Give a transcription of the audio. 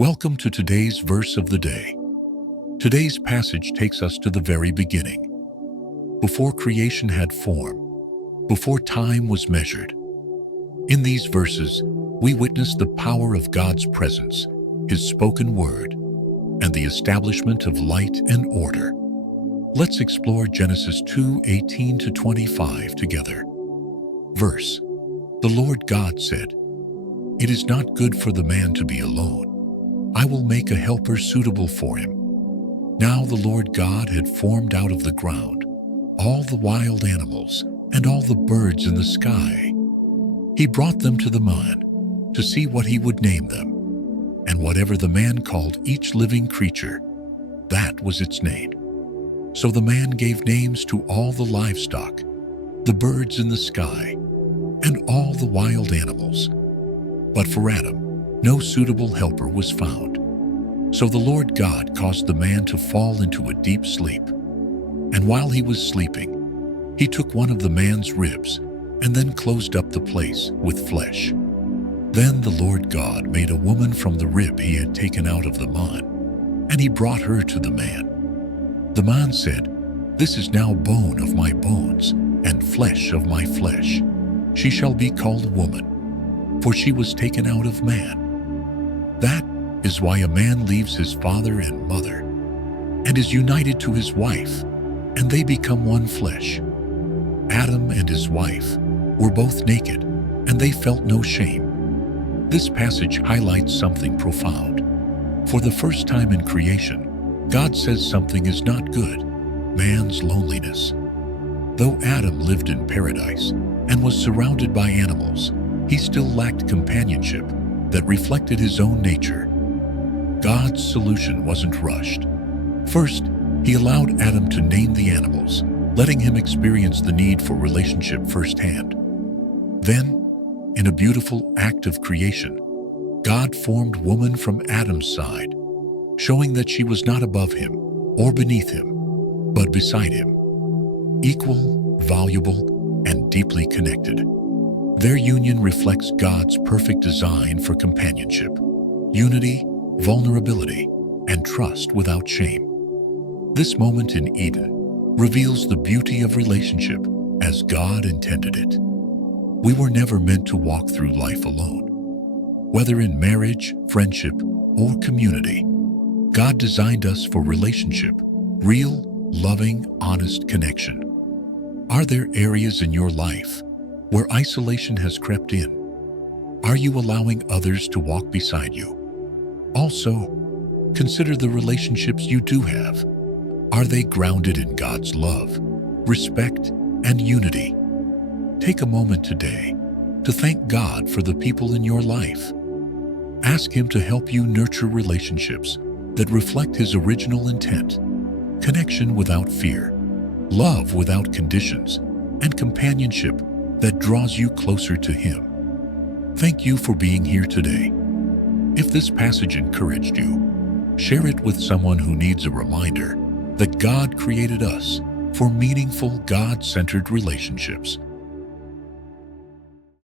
Welcome to today's verse of the day. Today's passage takes us to the very beginning. Before creation had form, before time was measured. In these verses, we witness the power of God's presence, His spoken word, and the establishment of light and order. Let's explore Genesis 2:18-25 together. Verse: The Lord God said, "It is not good for the man to be alone. I will make a helper suitable for him." Now the Lord God had formed out of the ground all the wild animals and all the birds in the sky. He brought them to the man to see what he would name them. And whatever the man called each living creature, that was its name. So the man gave names to all the livestock, the birds in the sky, and all the wild animals. But for Adam, no suitable helper was found. So the Lord God caused the man to fall into a deep sleep. And while he was sleeping, He took one of the man's ribs and then closed up the place with flesh. Then the Lord God made a woman from the rib He had taken out of the man, and He brought her to the man. The man said, "This is now bone of my bones and flesh of my flesh. She shall be called woman, for she was taken out of man." That is why a man leaves his father and mother and is united to his wife, and they become one flesh. Adam and his wife were both naked, and they felt no shame. This passage highlights something profound. For the first time in creation, God says something is not good: man's loneliness. Though Adam lived in paradise and was surrounded by animals, he still lacked companionship that reflected his own nature. God's solution wasn't rushed. First, He allowed Adam to name the animals, letting him experience the need for relationship firsthand. Then, in a beautiful act of creation, God formed woman from Adam's side, showing that she was not above him or beneath him, but beside him, equal, valuable, and deeply connected. Their union reflects God's perfect design for companionship, unity, vulnerability, and trust without shame. This moment in Eden reveals the beauty of relationship as God intended it. We were never meant to walk through life alone. Whether in marriage, friendship, or community, God designed us for relationship, real, loving, honest connection. Are there areas in your life where isolation has crept in? Are you allowing others to walk beside you? Also, consider the relationships you do have. Are they grounded in God's love, respect, and unity? Take a moment today to thank God for the people in your life. Ask Him to help you nurture relationships that reflect His original intent: connection without fear, love without conditions, and companionship that draws you closer to Him. Thank you for being here today. If this passage encouraged you, share it with someone who needs a reminder that God created us for meaningful, God-centered relationships.